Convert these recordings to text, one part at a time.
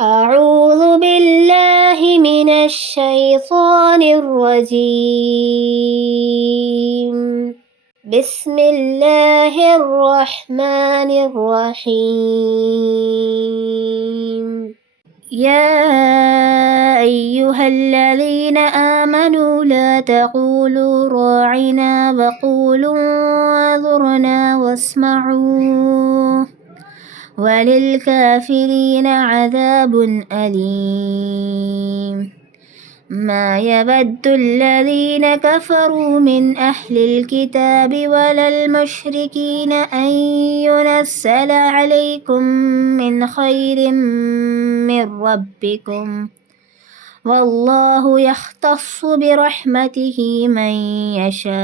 أعوذ بالله من الشيطان الرجيم. بسم الله الرحمن الرحيم. يا أيها الذين آمنوا لا تقولوا راعنا وقولوا انظرنا واسمعوا وللكافرين عذاب أليم. ما يود الذين كفروا من أهل الكتاب ولا المشركين أن ينزل عليكم من خير من ربكم والله يختص برحمته من يشاء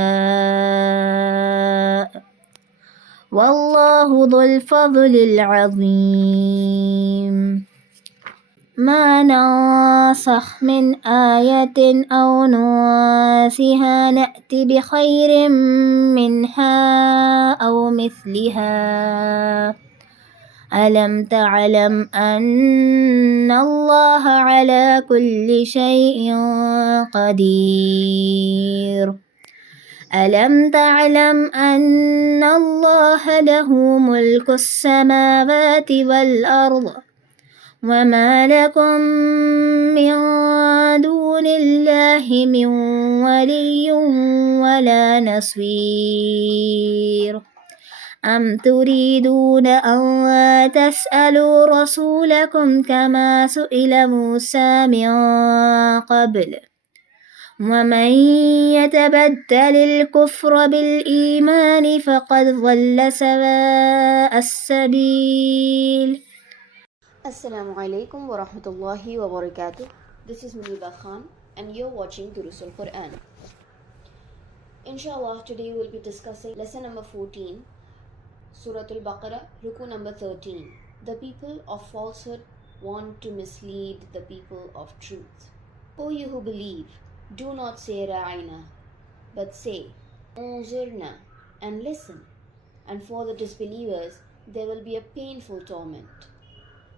والله ذو الفضل العظيم. ما ننسخ من آية أو ننسها نأت بخير منها أو مثلها. ألم تعلم أن الله على كل شيء قدير. ألم تعلم أن الله له ملك السماوات والأرض وما لكم من دون الله من ولي ولا نصير. أم تريدون أن تسألوا رسولكم كما سئل موسى من قبل ومن يتبدل الكفر بالإيمان فقد ضل سواء السبيل. Assalamu alaikum wa rahmatullahi wa barakatuh. This is Munibah Khan and you're watching Duroos-Ul-Qur'an. Inshallah, today we'll be discussing lesson number 14, Surah Al-Baqarah, Ruku number 13. The people of falsehood want to mislead the people of truth. O you who believe, do not say Ra'ina, but say Unzurna and listen. And for the disbelievers, there will be a painful torment.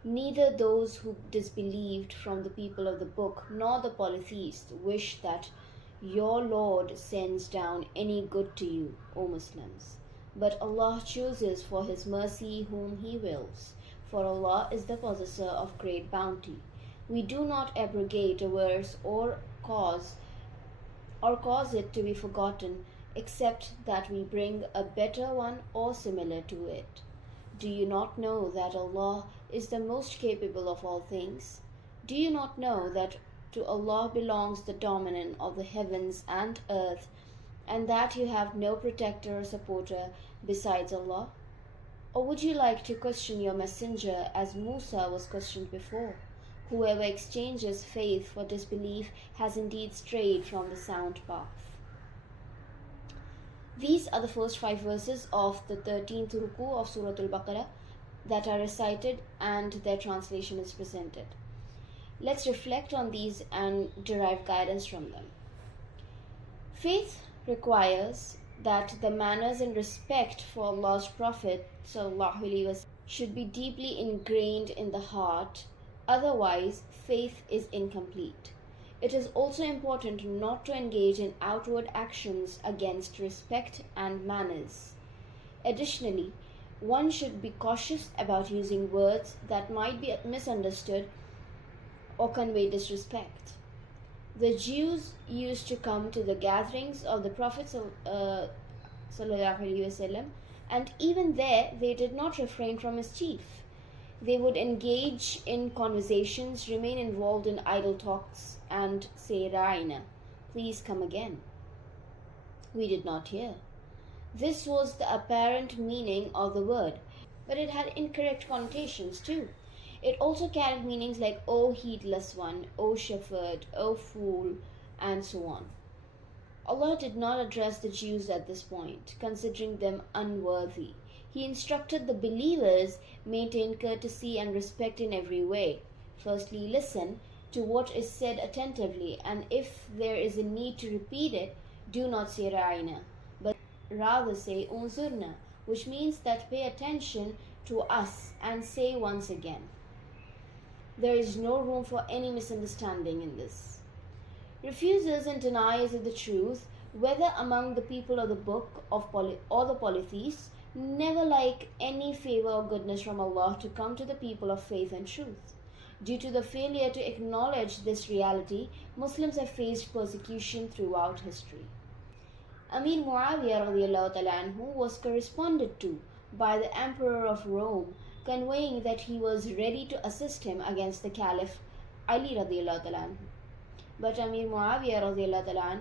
Neither those who disbelieved from the people of the book nor the polytheists wish that your Lord sends down any good to you, O Muslims. But Allah chooses for His mercy whom He wills, for Allah is the possessor of great bounty. We do not abrogate a verse or cause it to be forgotten, except that we bring a better one or similar to it. Do you not know that Allah is the most capable of all things? Do you not know that to Allah belongs the dominion of the heavens and earth, and that you have no protector or supporter besides Allah? Or would you like to question your messenger as Musa was questioned before? Whoever exchanges faith for disbelief has indeed strayed from the sound path. These are the first 5 verses of the 13th Ruku of Surah Al-Baqarah that are recited and their translation is presented. Let's reflect on these and derive guidance from them. Faith requires that the manners and respect for Allah's Prophet ﷺ should be deeply ingrained in the heart, otherwise faith is incomplete. It is also important not to engage in outward actions against respect and manners. Additionally, one should be cautious about using words that might be misunderstood or convey disrespect. The Jews used to come to the gatherings of the Prophet ﷺ, and even there they did not refrain from mischief. They would engage in conversations, remain involved in idle talks, and say, Ra'ina, please come again. We did not hear. This was the apparent meaning of the word, but it had incorrect connotations too. It also carried meanings like, O heedless one, O shepherd, O fool, and so on. Allah did not address the Jews at this point, considering them unworthy. He instructed the believers maintain courtesy and respect in every way. Firstly, listen to what is said attentively, and if there is a need to repeat it, do not say Ra'ina, but rather say Unzurna, which means that pay attention to us and say once again. There is no room for any misunderstanding in this. Refusers and deniers of the truth, whether among the people of the book or the polytheists, never like any favor or goodness from Allah to come to the people of faith and truth. Due to the failure to acknowledge this reality, Muslims have faced persecution throughout history. Amir Muawiyah radiallahu ta'ala anhu was corresponded to by the Emperor of Rome, conveying that he was ready to assist him against the Caliph Ali radiallahu ta'ala anhu. But Amir Muawiyah radiallahu ta'ala anhu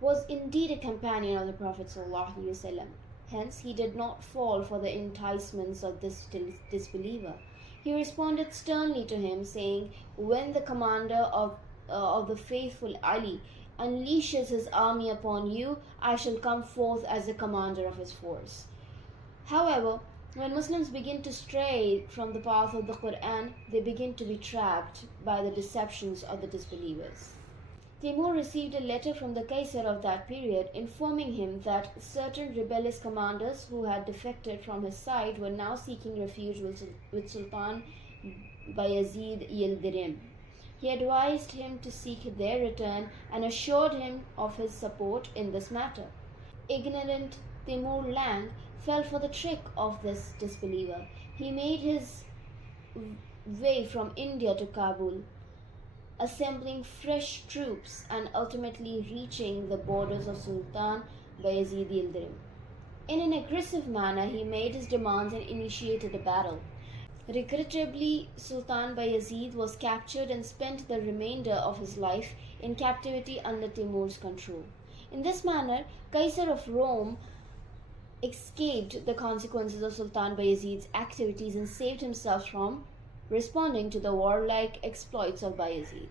was indeed a companion of the Prophet sallallahu alaihi wasallam. Hence, he did not fall for the enticements of this disbeliever. He responded sternly to him, saying, "When the commander of the faithful Ali unleashes his army upon you, I shall come forth as the commander of his force." However, when Muslims begin to stray from the path of the Qur'an, they begin to be trapped by the deceptions of the disbelievers. Timur received a letter from the Kaisar of that period informing him that certain rebellious commanders who had defected from his side were now seeking refuge with Sultan Bayezid Yildirim. He advised him to seek their return and assured him of his support in this matter. Ignorant Timur Lang fell for the trick of this disbeliever. He made his way from India to Kabul, assembling fresh troops and ultimately reaching the borders of Sultan Bayezid Yildirim. In an aggressive manner, he made his demands and initiated a battle. Regrettably, Sultan Bayezid was captured and spent the remainder of his life in captivity under Timur's control. In this manner, Kaisar of Rome escaped the consequences of Sultan Bayezid's activities and saved himself from responding to the warlike exploits of Bayezid.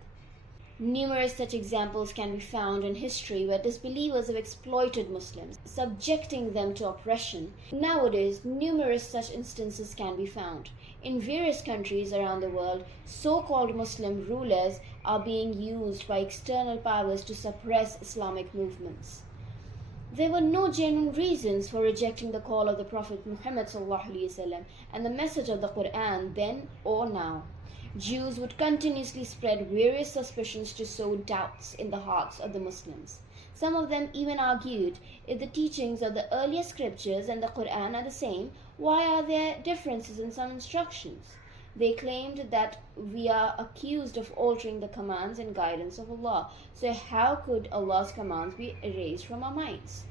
Numerous such examples can be found in history where disbelievers have exploited Muslims, subjecting them to oppression. Nowadays, numerous such instances can be found. In various countries around the world, so-called Muslim rulers are being used by external powers to suppress Islamic movements. There were no genuine reasons for rejecting the call of the Prophet Muhammad ﷺ and the message of the Qur'an then or now. Jews would continuously spread various suspicions to sow doubts in the hearts of the Muslims. Some of them even argued, if the teachings of the earlier scriptures and the Qur'an are the same, why are there differences in some instructions? They claimed that we are accused of altering the commands and guidance of Allah. So how could Allah's commands be erased from our minds?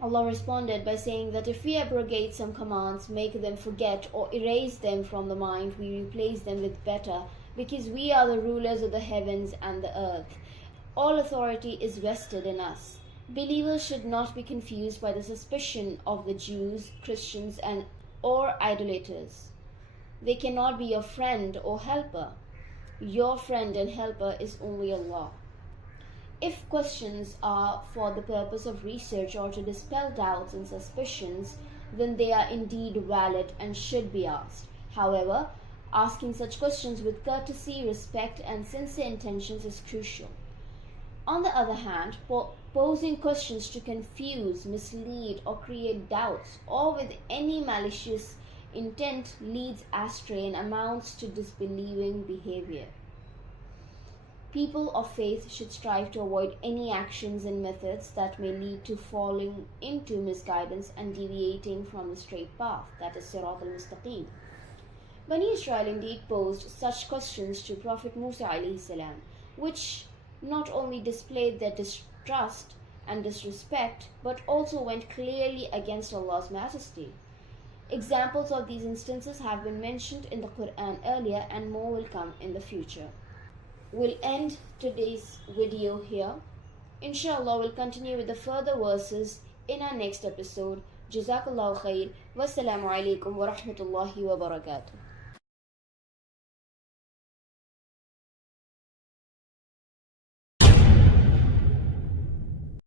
Allah responded by saying that if we abrogate some commands, make them forget, or erase them from the mind, we replace them with better, because we are the rulers of the heavens and the earth. All authority is vested in us. Believers should not be confused by the suspicion of the Jews, Christians, or idolaters. They cannot be your friend or helper. Your friend and helper is only Allah. If questions are for the purpose of research or to dispel doubts and suspicions, then they are indeed valid and should be asked. However, asking such questions with courtesy, respect, and sincere intentions is crucial. On the other hand, posing questions to confuse, mislead, or create doubts, or with any malicious intent leads astray and amounts to disbelieving behavior. People of faith should strive to avoid any actions and methods that may lead to falling into misguidance and deviating from the straight path, that is Sirat al-Mustaqim. Bani Israel indeed posed such questions to Prophet Musa alayhi salam, which not only displayed their distrust and disrespect, but also went clearly against Allah's majesty. Examples of these instances have been mentioned in the Quran earlier, and more will come in the future. We'll end today's video here. Inshallah, we'll continue with the further verses in our next episode. Jazakallahu khair. Wassalamu alaikum wa rahmatullahi wa barakatuh.